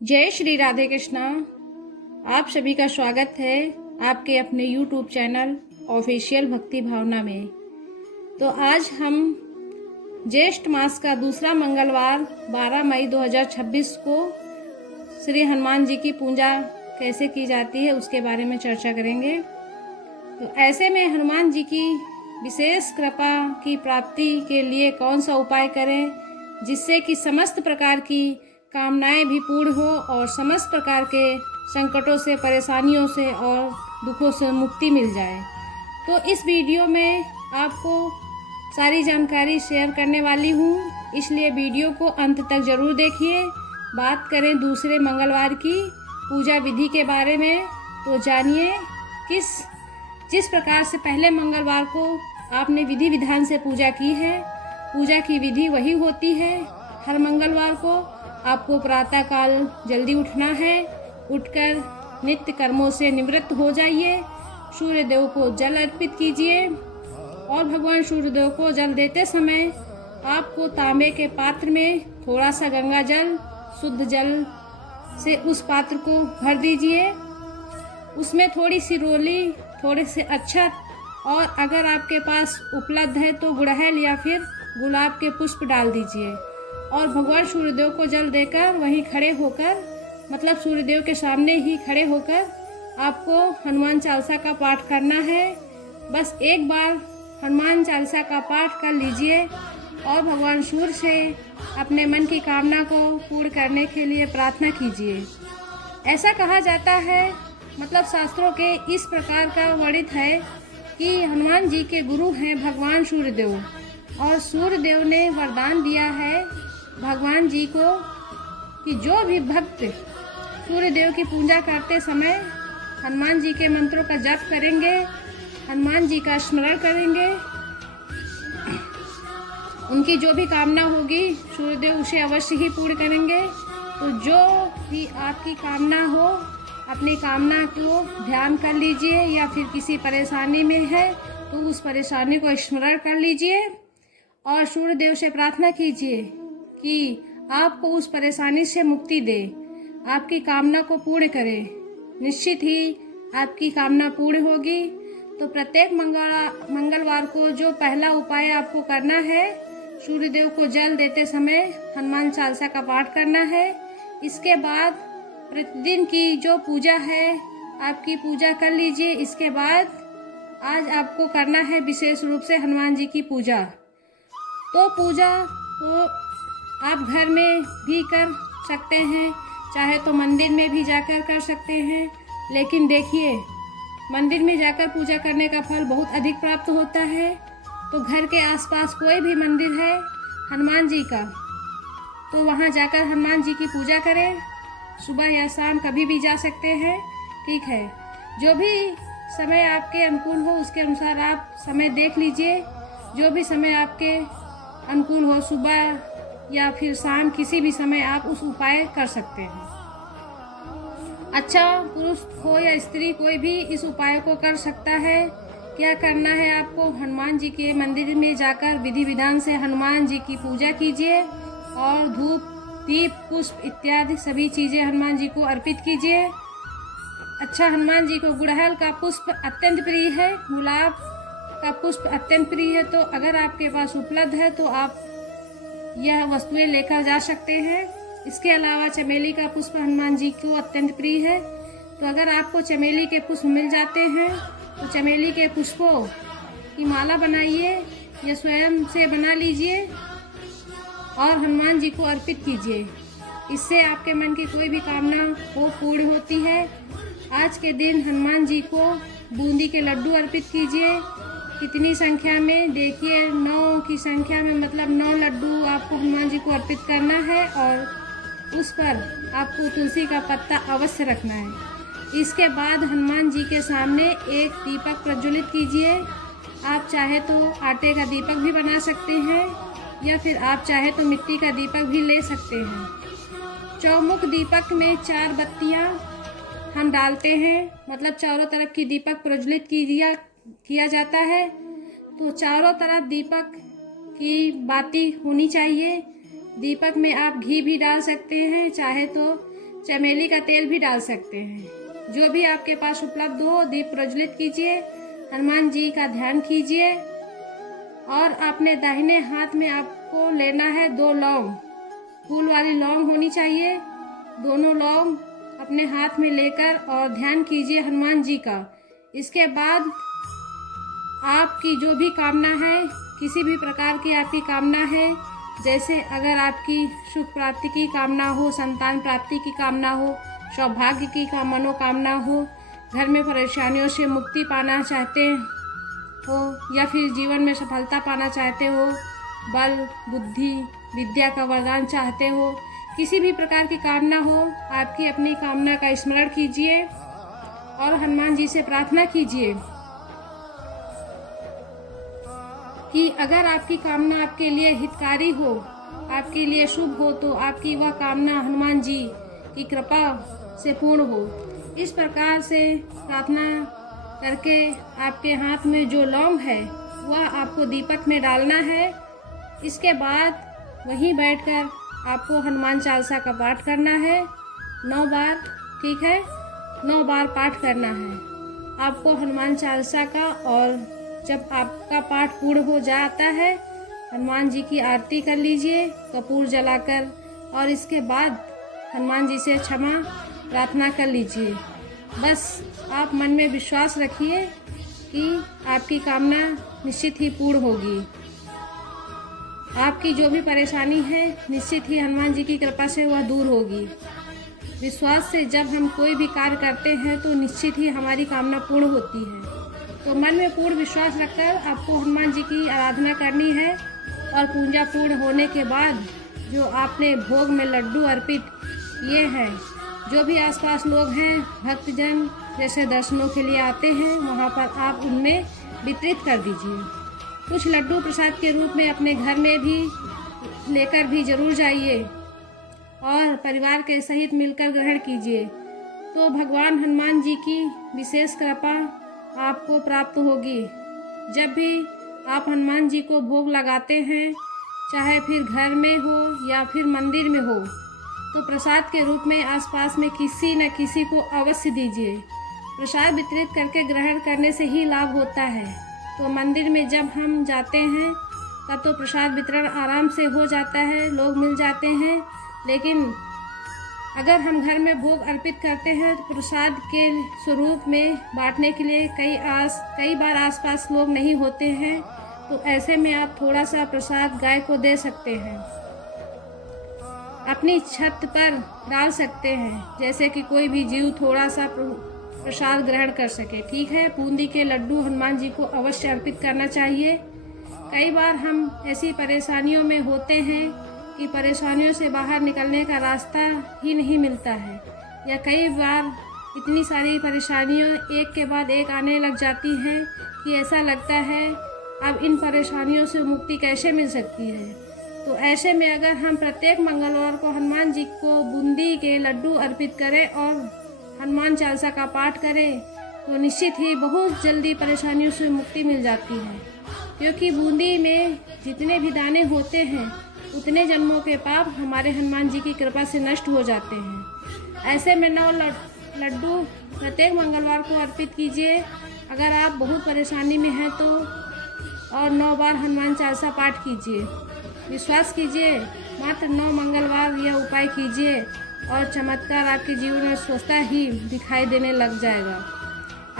जय श्री राधे कृष्णा। आप सभी का स्वागत है आपके अपने YouTube चैनल ऑफिशियल भक्ति भावना में। तो आज हम ज्येष्ठ मास का दूसरा मंगलवार 12 मई 2026 को श्री हनुमान जी की पूजा कैसे की जाती है उसके बारे में चर्चा करेंगे। तो ऐसे में हनुमान जी की विशेष कृपा की प्राप्ति के लिए कौन सा उपाय करें जिससे कि समस्त प्रकार की कामनाएं भी पूर्ण हो और समस्त प्रकार के संकटों से, परेशानियों से और दुखों से मुक्ति मिल जाए। तो इस वीडियो में आपको सारी जानकारी शेयर करने वाली हूँ, इसलिए वीडियो को अंत तक ज़रूर देखिए। बात करें दूसरे मंगलवार की पूजा विधि के बारे में, तो जानिए जिस प्रकार से पहले मंगलवार को आपने विधि विधान से पूजा की है, पूजा की विधि वही होती है। हर मंगलवार को आपको प्रातःकाल जल्दी उठना है, उठकर नित्य कर्मों से निवृत्त हो जाइए, सूर्य देव को जल अर्पित कीजिए और भगवान सूर्य देव को जल देते समय आपको तांबे के पात्र में थोड़ा सा गंगा जल, शुद्ध जल से उस पात्र को भर दीजिए। उसमें थोड़ी सी रोली, थोड़े से अक्षत और अगर आपके पास उपलब्ध है तो गुड़हल या फिर गुलाब के पुष्प डाल दीजिए और भगवान सूर्यदेव को जल देकर वहीं खड़े होकर, मतलब सूर्यदेव के सामने ही खड़े होकर आपको हनुमान चालीसा का पाठ करना है। बस एक बार हनुमान चालीसा का पाठ कर लीजिए और भगवान सूर्य से अपने मन की कामना को पूर्ण करने के लिए प्रार्थना कीजिए। ऐसा कहा जाता है, मतलब शास्त्रों के इस प्रकार का वर्णित है कि हनुमान जी के गुरु हैं भगवान सूर्यदेव और सूर्यदेव ने वरदान दिया है भगवान जी को कि जो भी भक्त सूर्यदेव की पूजा करते समय हनुमान जी के मंत्रों का जप करेंगे, हनुमान जी का स्मरण करेंगे, उनकी जो भी कामना होगी सूर्यदेव उसे अवश्य ही पूर्ण करेंगे। तो जो भी आपकी कामना हो, अपनी कामना को ध्यान कर लीजिए या फिर किसी परेशानी में है तो उस परेशानी को स्मरण कर लीजिए और सूर्यदेव से प्रार्थना कीजिए कि आपको उस परेशानी से मुक्ति दे, आपकी कामना को पूर्ण करे। निश्चित ही आपकी कामना पूर्ण होगी। तो प्रत्येक मंगलवार को जो पहला उपाय आपको करना है, सूर्यदेव को जल देते समय हनुमान चालीसा का पाठ करना है। इसके बाद प्रतिदिन की जो पूजा है आपकी पूजा कर लीजिए। इसके बाद आज आपको करना है विशेष रूप से हनुमान जी की पूजा। तो पूजा तो आप घर में भी कर सकते हैं, चाहे तो मंदिर में भी जाकर कर सकते हैं। लेकिन देखिए, मंदिर में जाकर पूजा करने का फल बहुत अधिक प्राप्त होता है। तो घर के आसपास कोई भी मंदिर है हनुमान जी का, तो वहाँ जाकर हनुमान जी की पूजा करें। सुबह या शाम कभी भी जा सकते हैं, ठीक है। जो भी समय आपके अनुकूल हो उसके अनुसार आप समय देख लीजिए। जो भी समय आपके अनुकूल हो, सुबह या फिर शाम, किसी भी समय आप उस उपाय कर सकते हैं। अच्छा, पुरुष हो या स्त्री, कोई भी इस उपाय को कर सकता है। क्या करना है आपको, हनुमान जी के मंदिर में जाकर विधि विधान से हनुमान जी की पूजा कीजिए और धूप, दीप, पुष्प इत्यादि सभी चीज़ें हनुमान जी को अर्पित कीजिए। अच्छा, हनुमान जी को गुड़हल का पुष्प अत्यंत प्रिय है, गुलाब का पुष्प अत्यंत प्रिय है। तो अगर आपके पास उपलब्ध है तो आप यह वस्तुएं लेकर जा सकते हैं। इसके अलावा चमेली का पुष्प हनुमान जी को अत्यंत प्रिय है। तो अगर आपको चमेली के पुष्प मिल जाते हैं तो चमेली के पुष्पों की माला बनाइए या स्वयं से बना लीजिए और हनुमान जी को अर्पित कीजिए। इससे आपके मन की कोई भी कामना वो पूर्ण होती है। आज के दिन हनुमान जी को बूंदी के लड्डू अर्पित कीजिए। कितनी संख्या में, देखिए 9 की संख्या में, मतलब 9 लड्डू आपको हनुमान जी को अर्पित करना है और उस पर आपको तुलसी का पत्ता अवश्य रखना है। इसके बाद हनुमान जी के सामने एक दीपक प्रज्वलित कीजिए। आप चाहे तो आटे का दीपक भी बना सकते हैं या फिर आप चाहे तो मिट्टी का दीपक भी ले सकते हैं। चौमुख दीपक में 4 बत्तियां हम डालते हैं, मतलब चारों तरफ की दीपक प्रज्वलित किया जाता है। तो चारों तरफ दीपक की बाती होनी चाहिए। दीपक में आप घी भी डाल सकते हैं, चाहे तो चमेली का तेल भी डाल सकते हैं। जो भी आपके पास उपलब्ध हो दीप प्रज्वलित कीजिए, हनुमान जी का ध्यान कीजिए और अपने दाहिने हाथ में आपको लेना है 2 लौंग, फूल वाली लौंग होनी चाहिए। दोनों लौंग अपने हाथ में लेकर और ध्यान कीजिए हनुमान जी का। इसके बाद आपकी जो भी कामना है, किसी भी प्रकार की आपकी कामना है, जैसे अगर आपकी सुख प्राप्ति की कामना हो, संतान प्राप्ति की कामना हो, सौभाग्य की मनोकामना हो, घर में परेशानियों से मुक्ति पाना चाहते हो या फिर जीवन में सफलता पाना चाहते हो, बल बुद्धि विद्या का वरदान चाहते हो, किसी भी प्रकार की कामना हो, आपकी अपनी कामना का स्मरण कीजिए और हनुमान जी से प्रार्थना कीजिए कि अगर आपकी कामना आपके लिए हितकारी हो, आपके लिए शुभ हो, तो आपकी वह कामना हनुमान जी की कृपा से पूर्ण हो। इस प्रकार से प्रार्थना करके आपके हाथ में जो लौंग है वह आपको दीपक में डालना है। इसके बाद वहीं बैठकर आपको हनुमान चालीसा का पाठ करना है 9 बार, ठीक है, 9 बार पाठ करना है आपको हनुमान चालीसा का। और जब आपका पाठ पूर्ण हो जाता है, हनुमान जी की आरती कर लीजिए कपूर जलाकर और इसके बाद हनुमान जी से क्षमा प्रार्थना कर लीजिए। बस आप मन में विश्वास रखिए कि आपकी कामना निश्चित ही पूर्ण होगी। आपकी जो भी परेशानी है निश्चित ही हनुमान जी की कृपा से वह दूर होगी। विश्वास से जब हम कोई भी कार्य करते हैं तो निश्चित ही हमारी कामना पूर्ण होती है। तो मन में पूर्ण विश्वास रखकर आपको हनुमान जी की आराधना करनी है और पूजा पूर्ण होने के बाद जो आपने भोग में लड्डू अर्पित किए हैं, जो भी आसपास लोग हैं, भक्तजन जैसे दर्शनों के लिए आते हैं, वहाँ पर आप उनमें वितरित कर दीजिए। कुछ लड्डू प्रसाद के रूप में अपने घर में भी लेकर भी जरूर जाइए और परिवार के सहित मिलकर ग्रहण कीजिए। तो भगवान हनुमान जी की विशेष कृपा आपको प्राप्त होगी। जब भी आप हनुमान जी को भोग लगाते हैं, चाहे फिर घर में हो या फिर मंदिर में हो, तो प्रसाद के रूप में आसपास में किसी न किसी को अवश्य दीजिए। प्रसाद वितरित करके ग्रहण करने से ही लाभ होता है। तो मंदिर में जब हम जाते हैं तब तो प्रसाद वितरण आराम से हो जाता है, लोग मिल जाते हैं, लेकिन अगर हम घर में भोग अर्पित करते हैं तो प्रसाद के स्वरूप में बांटने के लिए कई बार आसपास लोग नहीं होते हैं, तो ऐसे में आप थोड़ा सा प्रसाद गाय को दे सकते हैं, अपनी छत पर डाल सकते हैं, जैसे कि कोई भी जीव थोड़ा सा प्रसाद ग्रहण कर सके, ठीक है। बूंदी के लड्डू हनुमान जी को अवश्य अर्पित करना चाहिए। कई बार हम ऐसी परेशानियों में होते हैं कि परेशानियों से बाहर निकलने का रास्ता ही नहीं मिलता है, या कई बार इतनी सारी परेशानियां एक के बाद एक आने लग जाती हैं कि ऐसा लगता है अब इन परेशानियों से मुक्ति कैसे मिल सकती है। तो ऐसे में अगर हम प्रत्येक मंगलवार को हनुमान जी को बूंदी के लड्डू अर्पित करें और हनुमान चालीसा का पाठ करें तो निश्चित ही बहुत जल्दी परेशानियों से मुक्ति मिल जाती है, क्योंकि बूंदी में जितने भी दाने होते हैं उतने जन्मों के पाप हमारे हनुमान जी की कृपा से नष्ट हो जाते हैं। ऐसे में 9 लड्डू प्रत्येक मंगलवार को अर्पित कीजिए अगर आप बहुत परेशानी में हैं तो, और 9 बार हनुमान चालीसा पाठ कीजिए। विश्वास कीजिए, मात्र 9 मंगलवार यह उपाय कीजिए और चमत्कार आपके जीवन में स्वतः ही दिखाई देने लग जाएगा।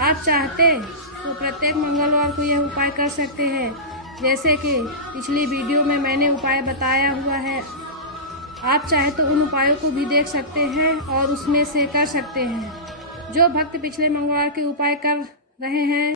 आप चाहते तो प्रत्येक मंगलवार को यह उपाय कर सकते हैं, जैसे कि पिछली वीडियो में मैंने उपाय बताया हुआ है। आप चाहे तो उन उपायों को भी देख सकते हैं और उसमें से कर सकते हैं। जो भक्त पिछले मंगलवार के उपाय कर रहे हैं